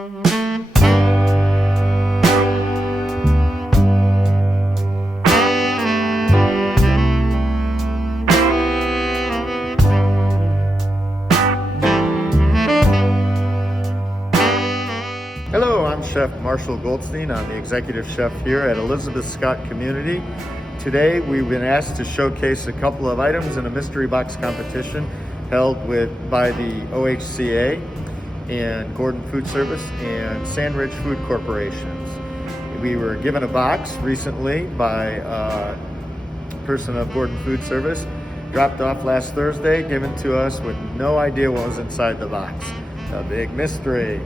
Hello, I'm Chef Marshall Goldstein. I'm the executive chef here at Elizabeth Scott Community. Today we've been asked to showcase a couple of items in a mystery box competition held by the OHCA and Gordon Food Service and Sandridge Food Corporations. We were given a box recently by a person of Gordon Food Service, dropped off last Thursday, given to us with no idea what was inside the box. A big mystery.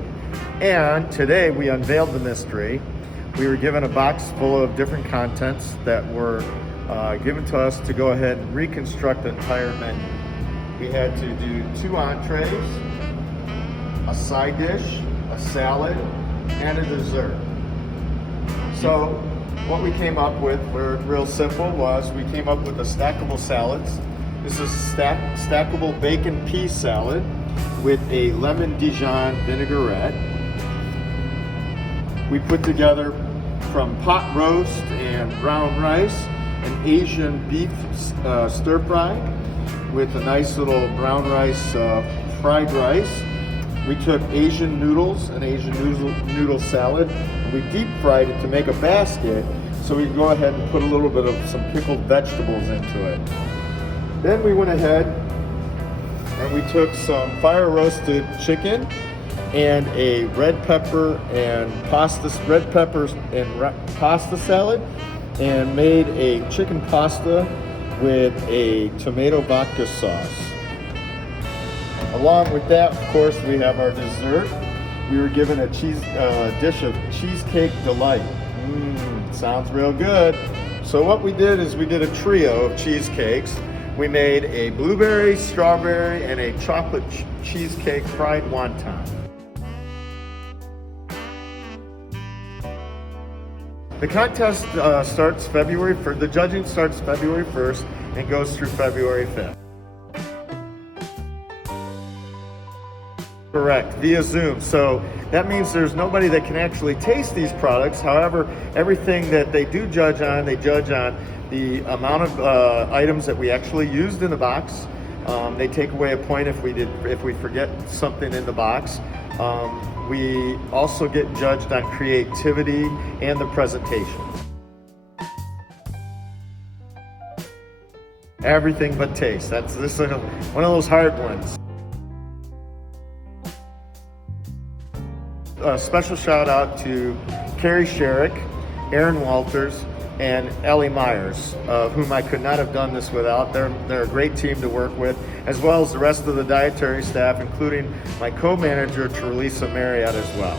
And today we unveiled the mystery. We were given a box full of different contents that were given to us to go ahead and reconstruct the entire menu. We had to do 2 entrees, a side dish, a salad, and a dessert. So what we came up with, real simple, was we came up with the stackable salads. This is stackable bacon pea salad with a lemon Dijon vinaigrette. We put together from pot roast and brown rice, an Asian beef stir fry with a nice little brown rice fried rice. We took Asian noodles, an Asian noodle salad, and we deep fried it to make a basket so we can go ahead and put a little bit of some pickled vegetables into it. Then we went ahead and we took some fire roasted chicken and a red peppers and pasta salad, and made a chicken pasta with a tomato vodka sauce. Along with that, of course, we have our dessert. We were given a dish of cheesecake delight. Sounds real good. So what we did is we did a trio of cheesecakes. We made a blueberry, strawberry, and a chocolate cheesecake fried wonton. The contest starts the judging starts February 1st and goes through February 5th. Correct, via Zoom. So that means there's nobody that can actually taste these products. However, everything that they do judge on, they judge on the amount of items that we actually used in the box. They take away a point if we forget something in the box. We also get judged on creativity and the presentation. Everything but taste. This is one of those hard ones. A special shout out to Carrie Sherrick, Aaron Walters, and Ellie Myers, of whom I could not have done this without. They're a great team to work with, as well as the rest of the dietary staff, including my co-manager, Teresa Marriott, as well.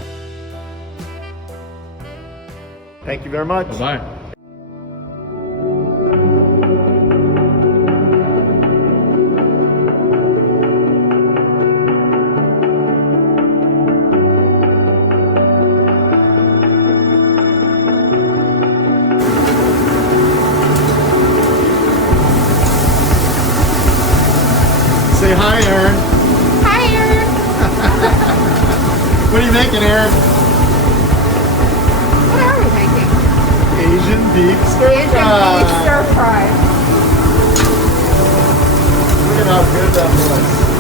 Thank you very much. Bye-bye. Say hi, Aaron. Hi, Aaron. What are you making, Aaron? What are we making? Asian beef stir Asian fry. beef stir fry. Look at how good that looks.